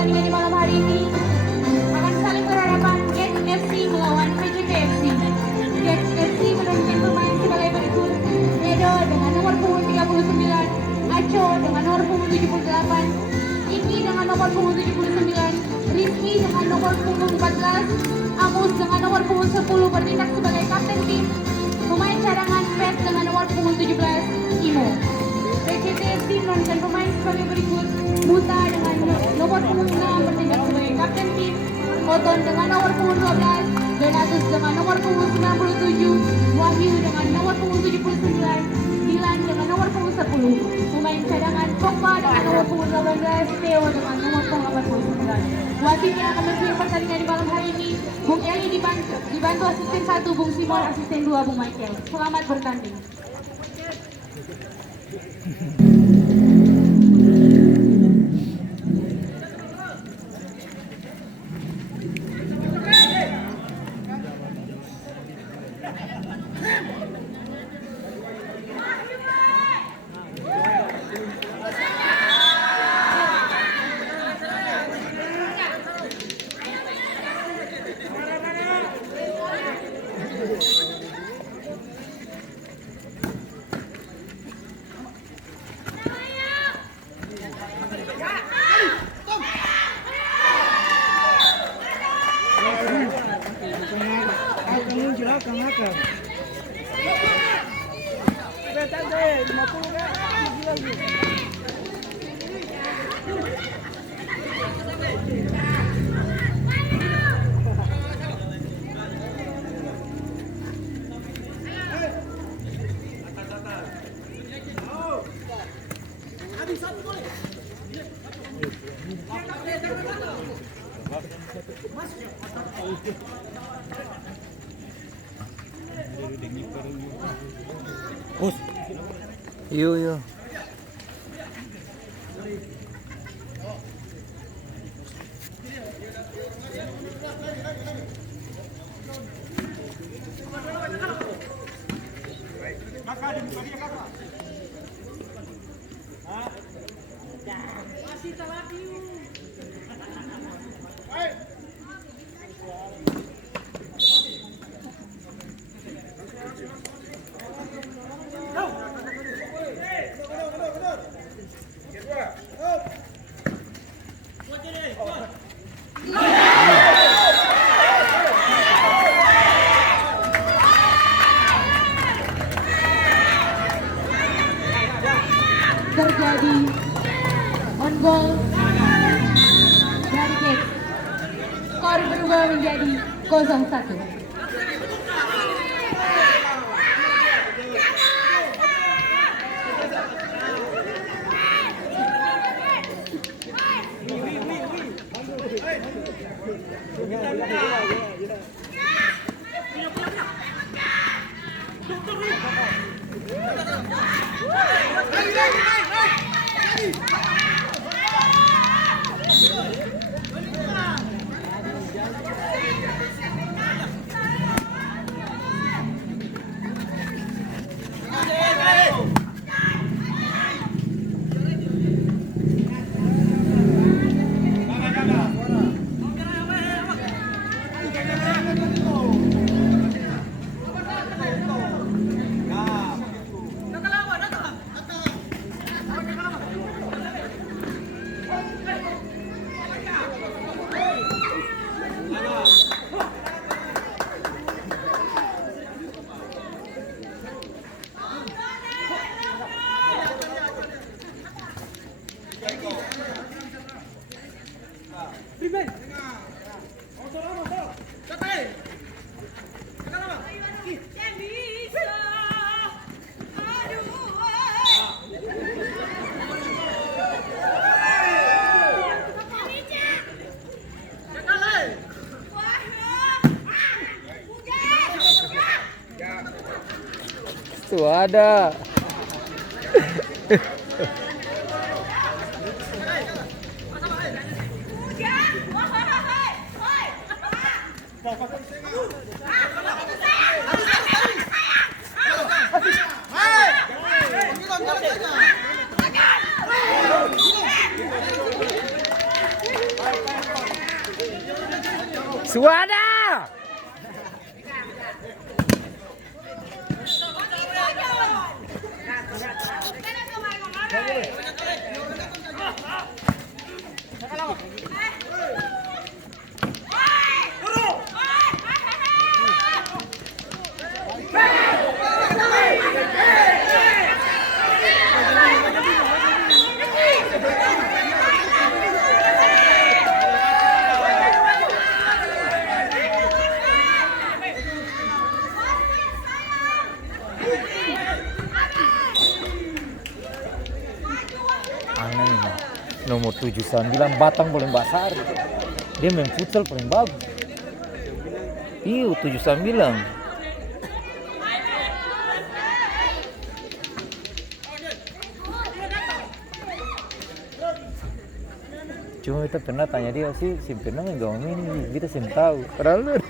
pertandingan di malam hari ini akan saling berhadapan Get FC melawan PJT FC. Get FC menurunkan pemain sebagai berikut: Edo dengan nomor punggung 39, Aco dengan nomor punggung 78, Iki dengan nomor punggung 79, Rizky dengan nomor punggung 14, Amus dengan nomor punggung 10 bertindak sebagai kapten tim. Pemain cadangan Pet dengan nomor punggung 17, Imo. PJT FC menurunkan pemain sebagai berikut: Buta dengan nomor punggung 6 bertindak sebagai kapten tim, Oton dengan nomor punggung 12, Donatus dengan nomor punggung 97, Wahyu dengan nomor punggung 79, Dilan dengan nomor punggung 10. Pemain cadangan Pogba dengan nomor punggung 18, Theo dengan nomor punggung 89. Wasit yang akan memimpin pertandingan di malam hari ini, Bung Eli dibantu asisten 1 Bung Simon, asisten 2 Bung Michael. Selamat bertanding. Yo. Terjadi on goal dari Get. Skor berubah menjadi 0-1. Tuh ada. Suada. Aneh ini. Nomor 79 Batang paling basar. Dia main futsal paling bagus. Iya 79. Cuma kita pernah tanya dia sih, si pernah nggak ini, kita sih tahu. Padahal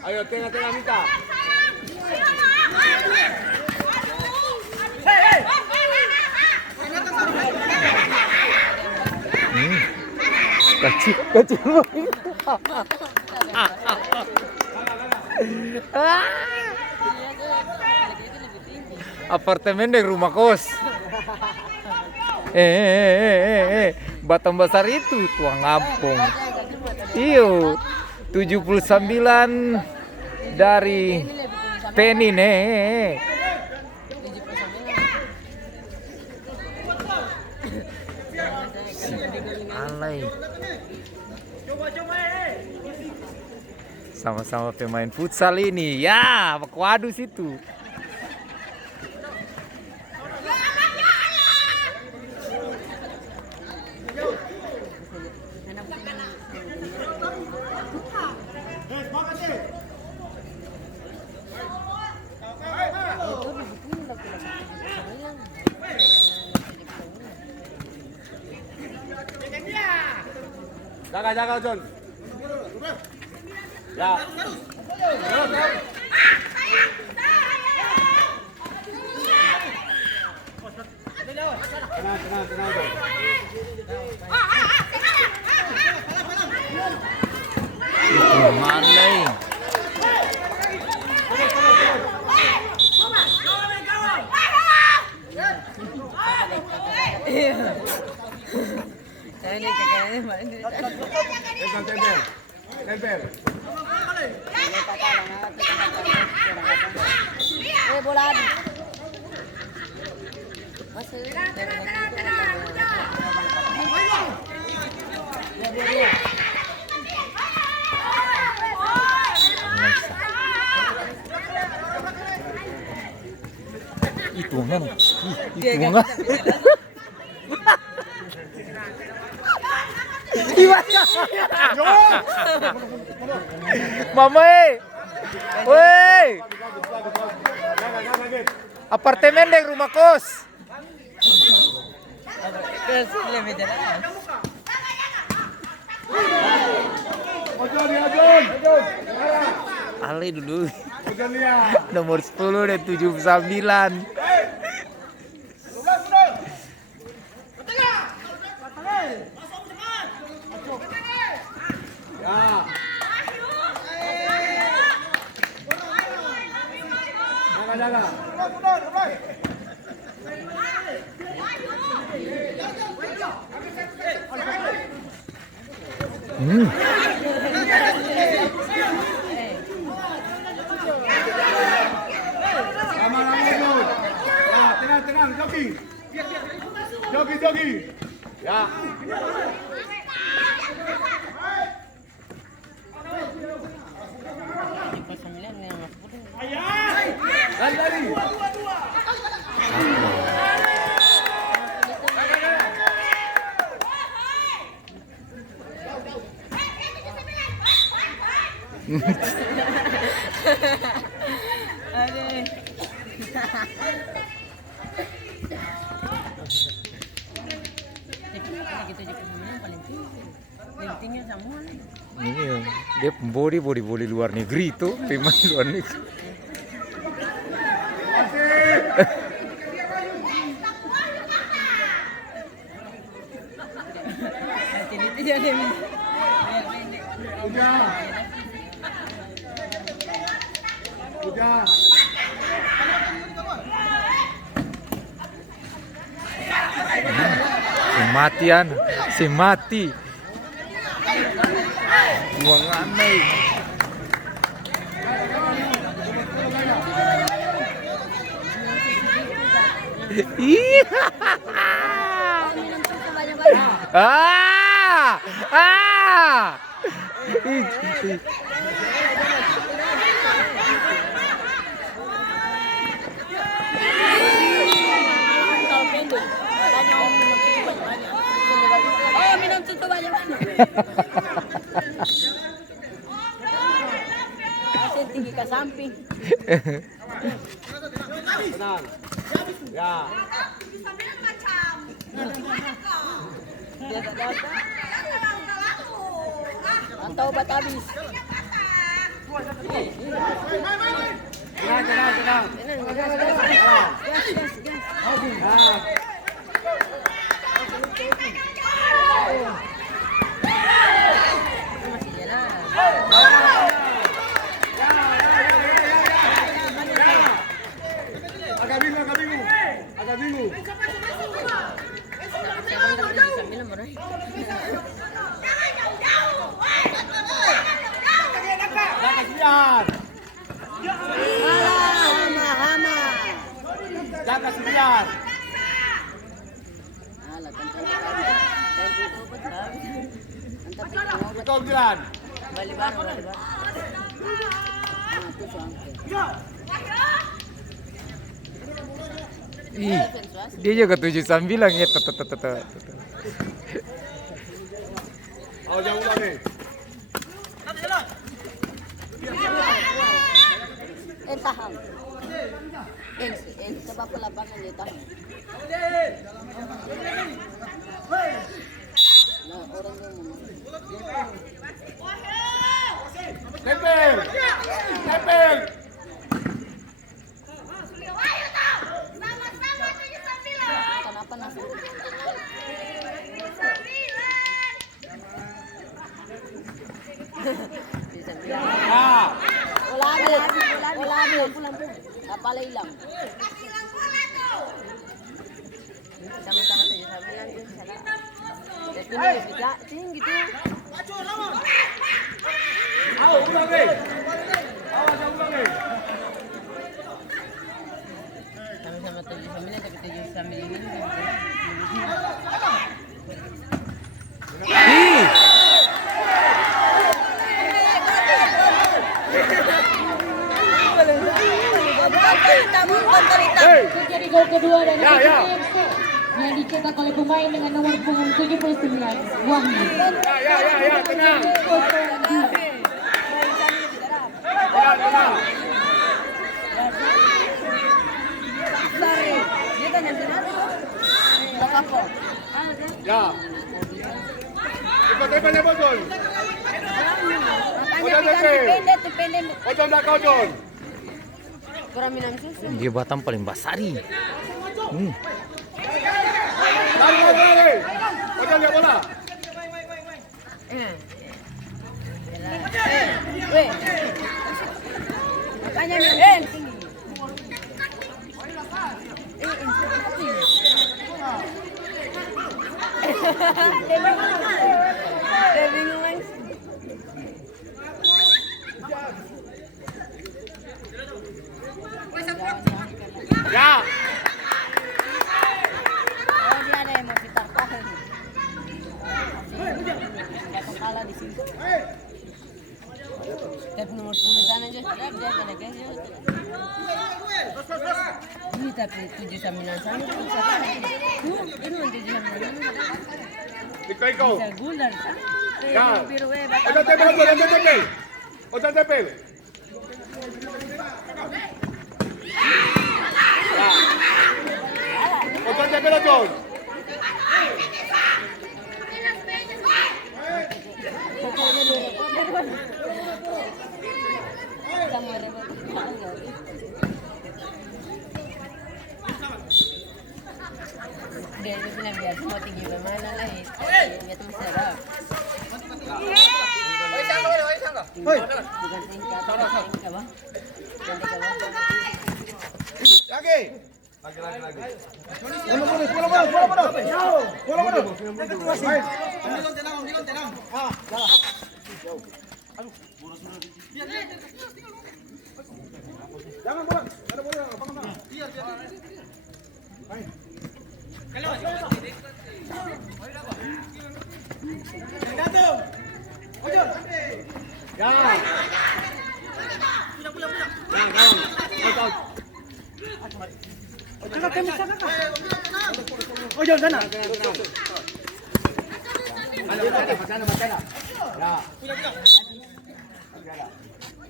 Ayo tengah-tengah Mita. Kecil. Apartemen dari rumah kos. Batang besar itu tuang ngampung. Iyo 79 dari Penin alay. Sama-sama pemain futsal ini. Ya, waduh situ. Jaga John. Ya. Tenang. Malay. Tempel. Bola. buangnya. Ih, buangnya. Gimana? Mama woi. Apartemen deh rumah kos. Ali dulu. Nomor 10 dan 79. Jaga. Tenang, jogging. Ya. Lari. Iya, dia body luar negeri tuh, pemain luar negeri. Udah. Si mati. Buang aneh. Minum susu banyak-banyak. Masih tinggi ke samping. Tenang. Ya. Atau obat habis. Tenang. Agak bingung. Jaga sembilan. Betul jalan. Balik bareng. Ih, dia juga 79 ya. Oh, jauh lagi. Tahan. Sebab lapangan dia tahan. Nah, orang Tempel. kenapa nasi? Ya. Ulah kapal hilang. Sama-sama 79 tu salah. Tinggi tu. Awas ulang ni. Jauh lagi. Sama-sama 79 tapi 79 ini. Jadi gol ke kedua dari Ya, ya. PJTFC yang dicetak oleh pemain dengan nomor punggung 79 Wahyu. Ya, tenang. Tenang. Dia tanya final. Bakapo. Ya. Ikut na botol. Makanya kita depende. Botol na kau John. Kurang minum susu. Dia Batam paling basari. Lari. Botol dia bola. Weh. Makanya minum tinggi. Dia bingung langsung. Ya. Oh dia ada yang mau kita tahan. Masih kalah di sini. Tapi nomor 10 sana aja sudah dia kena gaji. Ini tapi 79 sana bisa kalah. Ini 79 sana. Ikaw. Bisa gular. Ya. Biru Otan tepel. Otan tepel. Ya. Otan tepel John. Pokoknya dulu. Sama repot. Dia itu bilang biar semua tinggi bagaimana lah itu. Dia tuh serap. Bukan tingkat, tingkat bang. Lagi. Jangan bola. Ada bola. Ya. Ojo sana.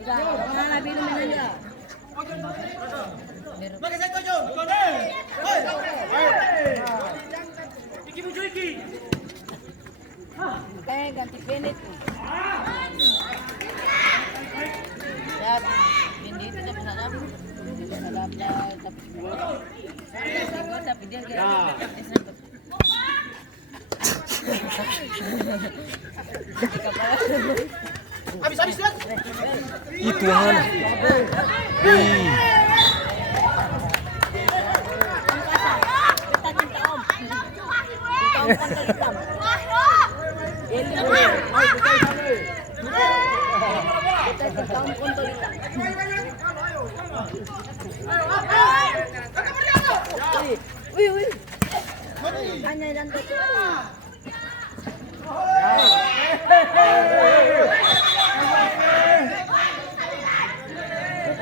Ya. Mana biru menanda. Ganti pendek tuh. Ya, Bindi itu dapat sadap. Sadap tapi gol tapi dia disambut. Habis lihat. Itu yang mana? Wih. Hanya dan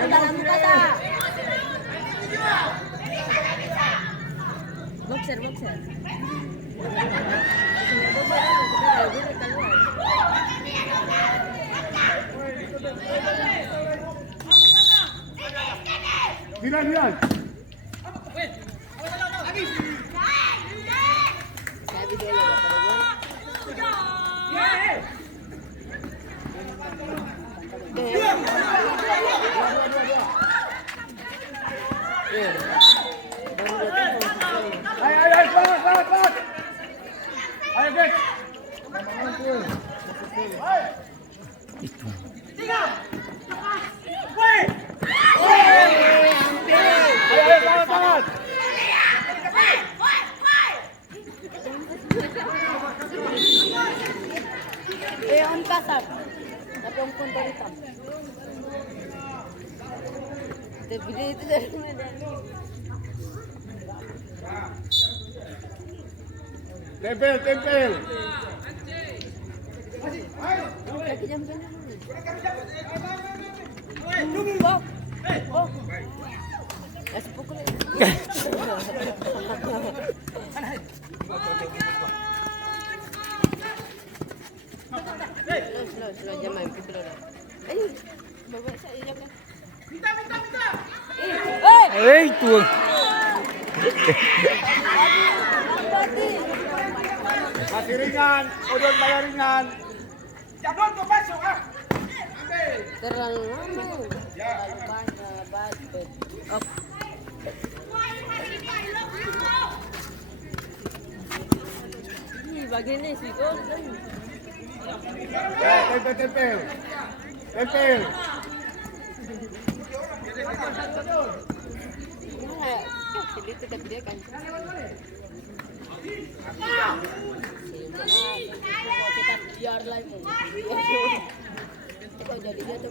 dalam kata. Boxer. Milan. Ayo, selamat. Ayo, guys. Itu. Ayo, selamat. On kasar. Tapi on kontor hitam. Tapi dia itu dari Medan. Tempel. Lagi jam berapa? Es pukul. Slow, jangan main pukul dah. Bawa saya jangan. Tuh. Masih ringan, Odon bayar ringan. Jadon tuh masuk ah. Terlalu lama. Terlalu banyak basket. Ini bagian ini sih kok. Tempel. Tempel. Jadi tetap dia kan. Kita biar lagi. Kok jadi dia tuh